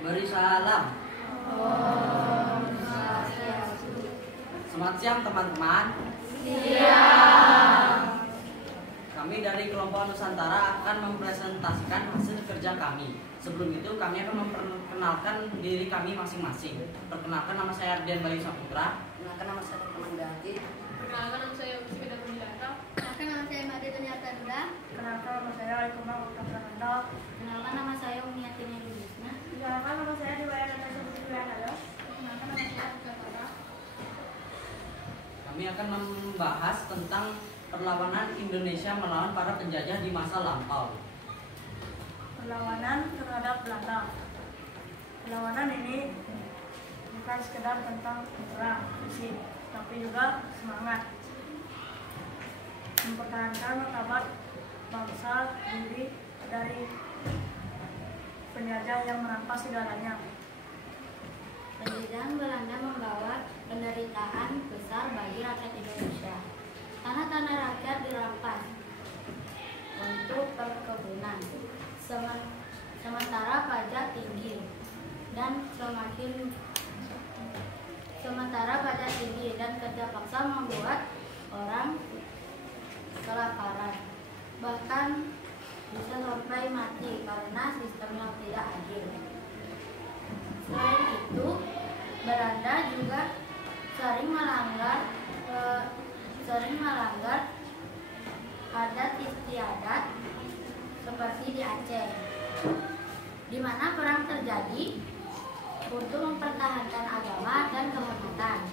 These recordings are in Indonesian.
Beri salam. Selamat siang teman-teman. Siang. Kami dari kelompok Nusantara akan mempresentasikan hasil kerja kami. Sebelum itu kami akan memperkenalkan diri kami masing-masing. Perkenalkan, nama saya Ardian Bayu Saputra. Perkenalkan, nama saya Komanda Hati. Perkenalkan, nama saya Uci Widata. Perkenalkan, nama saya Made Tunyata Duda. Perkenalkan, nama saya Ikomang Oktaviananda. Perkenalkan, nama saya Umiatini Lulisna. Perkenalkan, nama saya Diwaya Natasha Putri Wiyanada. Perkenalkan, nama saya Gatara. Kami akan membahas tentang perlawanan Indonesia melawan para penjajah di masa lampau. Perlawanan terhadap Belanda. Perlawanan ini bukan sekedar tentang perang fisik, tapi juga semangat mempertahankan martabat bangsa diri dari penjajah yang merampas segalanya. Penjajahan Belanda membawa penderitaan besar bagi rakyat Indonesia. Tanah-tanah rakyat dirampas untuk perkebunan. Sementara pajak tinggi dan kerja paksa membuat orang kelaparan, bahkan bisa sampai mati karena sistem yang tidak adil. Selain itu, Belanda juga sering melanggar adat istiadat seperti di Aceh, di mana perang terjadi untuk mempertahankan agama dan kehormatan.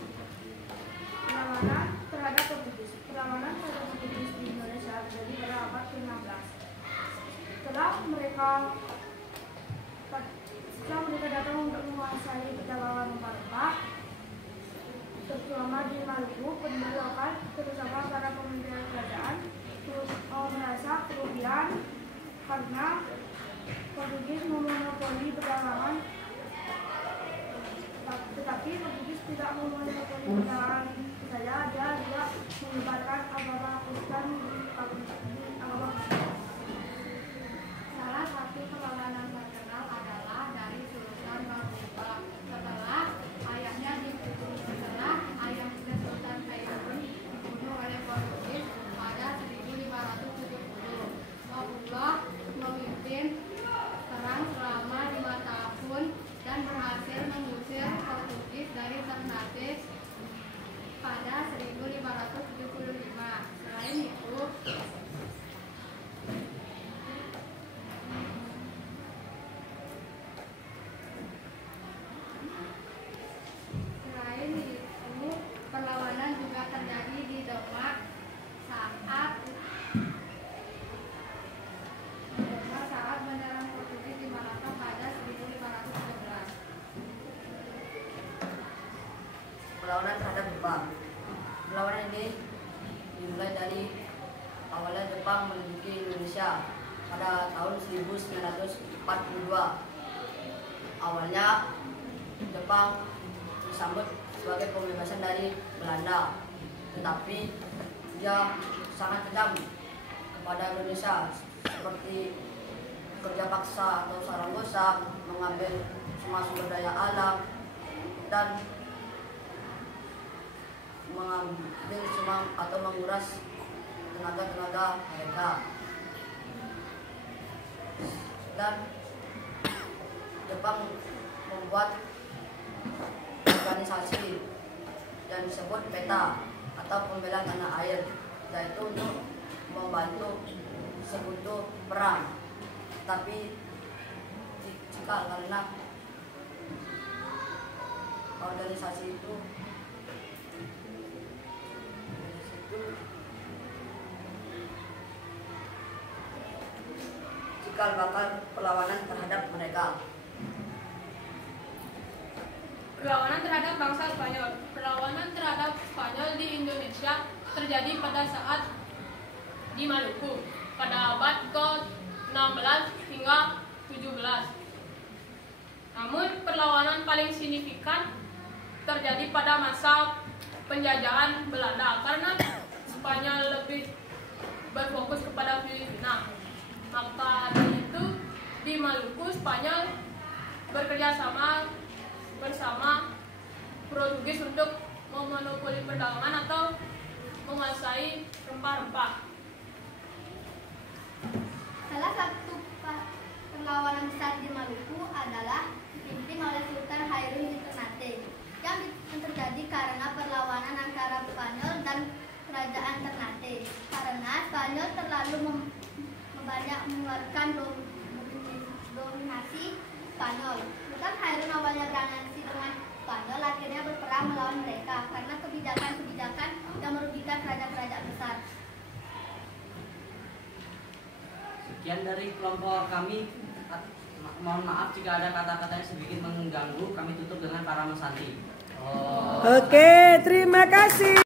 Perlawanan terhadap Portugis. Perlawanan terhadap Portugis di Indonesia terjadi pada abad ke-16. Setelah mereka datang untuk menguasai perjalanan rempah-rempah, terutama di Maluku, penduduk lokal terutama para pemimpin kerajaan merasa kerugian karena Portugis memonopoli perdagangan. Tetapi Portugis tidak memonopoli perdagangan saja, dia juga menyebarkan agama Kristen di agama Kristen. Salah satu perlawanan terkenal adalah dari Sultan Mahmud. Setelah ayahnya Sultan Hairun dibunuh oleh Portugis pada 1570. Maullah memimpin perang selama 5 tahun dan berhasil mengusir Portugis dari Ternate pada 1575. Selain itu, perlawanan juga terjadi di Demak saat menyerang Portugis di Malaka pada 1513. Perlawanan terhadap Jepang. Perlawanan ini dimulai dari awalnya Jepang menduduki Indonesia pada tahun 1942. Awalnya Jepang disambut sebagai pembebasan dari Belanda, tetapi dia sangat kejam kepada Indonesia, seperti kerja paksa atau sarang gosak, mengambil semua sumber daya alam, dan mengambil semua atau menguras tenaga-tenaga mereka. Dan Jepang membuat organisasi yang disebut PETA atau Pembela Tanah Air, yaitu untuk membantu sekutu perang. Tapi jika karena organisasi itu cikal bakal perlawanan terhadap mereka. Perlawanan terhadap bangsa Spanyol. Perlawanan terhadap Spanyol di Indonesia terjadi pada saat di Maluku pada abad ke-16 hingga 17. Namun perlawanan paling signifikan terjadi pada masa penjajahan Belanda karena Spanyol lebih berfokus kepada Filipina. Maka dari itu di Maluku Spanyol bekerja sama bersama Portugis untuk memonopoli perdagangan atau menguasai rempah-rempah. Salah satu perlawanan besar di Maluku adalah dipimpin oleh Sultan Hairun Ternate yang terjadi karena perlawanan antara Spanyol dan kerajaan Ternate karena Spanyol terlalu banyak mengeluarkan dominasi Spanyol. Sultan Hairun awalnya beraliansi dengan Spanyol akhirnya berperang melawan mereka karena kebijakan-kebijakan yang merugikan kerajaan-kerajaan besar. Sekian dari kelompok kami. Mohon maaf jika ada kata-kata yang sedikit mengganggu. Kami tutup dengan para mesanti. Oke, terima kasih.